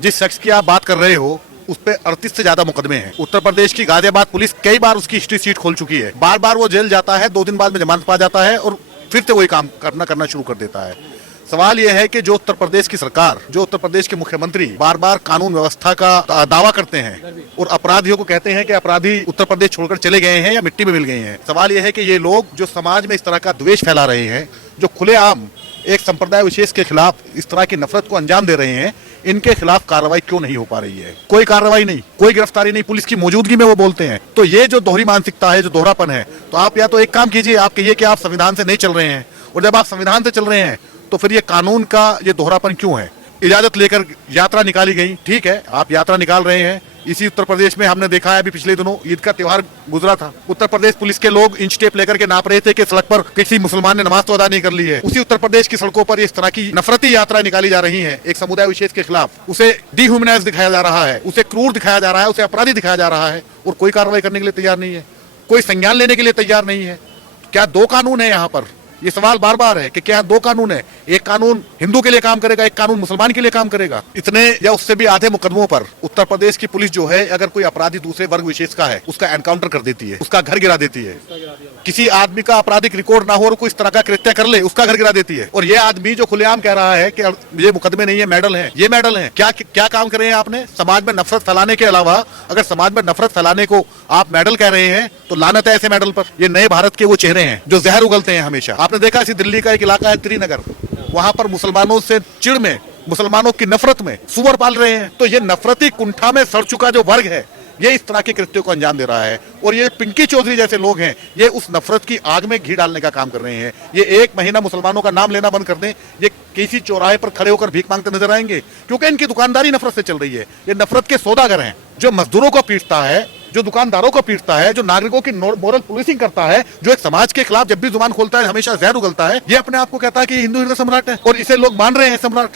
जिस शख्स की आप बात कर रहे हो उस पे 38 से ज्यादा मुकदमे हैं। उत्तर प्रदेश की गाजियाबाद पुलिस कई बार उसकी हिस्ट्री सीट खोल चुकी है। बार बार वो जेल जाता है, 2 दिन बाद में जमानत पा जाता है और फिर से वही काम करना शुरू कर देता है। सवाल यह है कि जो उत्तर प्रदेश की सरकार, जो उत्तर प्रदेश के मुख्यमंत्री बार बार कानून व्यवस्था का दावा करते हैं और अपराधियों को कहते हैं कि अपराधी उत्तर प्रदेश छोड़कर चले गए हैं या मिट्टी में मिल गए हैं। सवाल यह है कि ये लोग जो समाज में इस तरह का द्वेष फैला रहे हैं, जो खुलेआम एक संप्रदाय विशेष के खिलाफ इस तरह की नफरत को अंजाम दे रहे हैं, इनके खिलाफ कार्रवाई क्यों नहीं हो पा रही है? कोई कार्रवाई नहीं, कोई गिरफ्तारी नहीं, पुलिस की मौजूदगी में वो बोलते हैं। तो ये जो दोहरी मानसिकता है, जो दोहरापन है, तो आप या तो एक काम कीजिए, आप कहिए कि आप संविधान से नहीं चल रहे हैं, और जब आप संविधान से चल रहे हैं तो फिर ये कानून का ये दोहरापन क्यों है? इजाजत लेकर यात्रा निकाली गई, ठीक है, आप यात्रा निकाल रहे हैं। इसी उत्तर प्रदेश में हमने देखा है, अभी पिछले दिनों ईद का त्योहार गुजरा था, उत्तर प्रदेश पुलिस के लोग इंच टेप लेकर के नाप रहे थे कि सड़क पर किसी मुसलमान ने नमाज तो अदा नहीं कर ली है। उसी उत्तर प्रदेश की सड़कों पर इस तरह की नफरती यात्रा निकाली जा रही है एक समुदाय विशेष के खिलाफ। उसे डिह्यूमनाइज दिखाया जा रहा है, उसे क्रूर दिखाया जा रहा है, उसे अपराधी दिखाया जा रहा है, और कोई कार्रवाई करने के लिए तैयार नहीं है, कोई संज्ञान लेने के लिए तैयार नहीं है। क्या 2 कानून है यहाँ पर? ये सवाल बार बार है कि क्या 2 कानून है? एक कानून हिंदू के लिए काम करेगा, एक कानून मुसलमान के लिए काम करेगा। इतने या उससे भी आधे मुकदमों पर उत्तर प्रदेश की पुलिस जो है, अगर कोई अपराधी दूसरे वर्ग विशेष का है, उसका एनकाउंटर कर देती है, उसका घर गिरा देती है। किसी आदमी का आपराधिक रिकॉर्ड ना हो और कोई इस तरह का कृत्य कर ले, उसका घर गिरा देती है। और ये आदमी जो खुलेआम कह रहा है कि ये मुकदमे नहीं है, मेडल है, ये मेडल है। क्या काम कर रहे हैं आपने? समाज में नफरत फैलाने के अलावा, अगर समाज में नफरत फैलाने को आप मेडल कह रहे हैं तो लानत है ऐसे मेडल पर। ये नए भारत के वो चेहरे हैं जो जहर उगलते हैं हमेशा। आपने देखा इसी दिल्ली का एक इलाका है त्रिनगर, वहां पर मुसलमानों से चिढ़ में, मुसलमानों की नफरत में सुअर पाल रहे हैं। तो ये नफरती कुंठा में सड़ चुका जो वर्ग है, ये इस तरह के कृत्यों को अंजाम दे रहा है। और ये पिंकी चौधरी जैसे लोग हैं, ये उस नफरत की आग में घी डालने का काम कर रहे हैं। ये 1 महीना मुसलमानों का नाम लेना बंद कर दें, ये किसी चौराहे पर खड़े होकर भीख मांगते नजर आएंगे, क्योंकि इनकी दुकानदारी नफरत से चल रही है। ये नफरत के सौदागर हैं, जो मजदूरों को पीटता है, जो दुकानदारों को पीटता है, जो नागरिकों की मोरल पुलिसिंग करता है, जो एक समाज के खिलाफ जब भी जुबान खोलता है हमेशा जहर उगलता है। ये अपने आप को कहता है कि हिंदू हृदय सम्राट है और इसे लोग मान रहे हैं सम्राट।